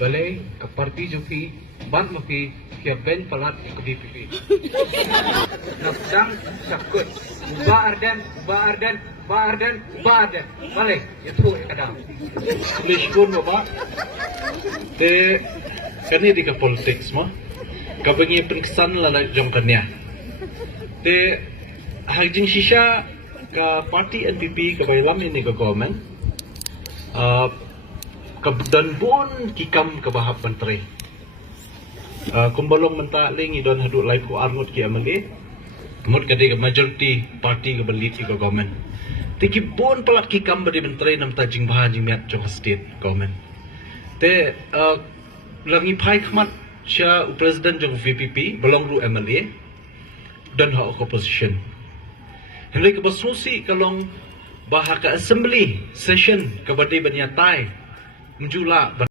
Balay ke parti Joki ban mafi ke ben palat ke BPP. Nafsang sakut. Ba Ardan. Balay itu kadang. English pun bapa. Te kani di ka politics mo. Kabangi periksan lala jong kanya. Te hagjing shisha ka parti NPP ka baylam ini ka government. Kabdan pun kikam ka bahap menteri. Kumbalong mentaling idon haduk lai ku arngut ki amali. Kemud kadi ka majority parti ka baliti ka government. Tiki pun pelat kikam beri menteri nam tajing bahan jing miat jong state government. Te langi pai khamat sya presiden jong VPP belong ru MLA dan hak opposition. Henry ke basusi kalong bahaka assembly session kabadi banyatai menjula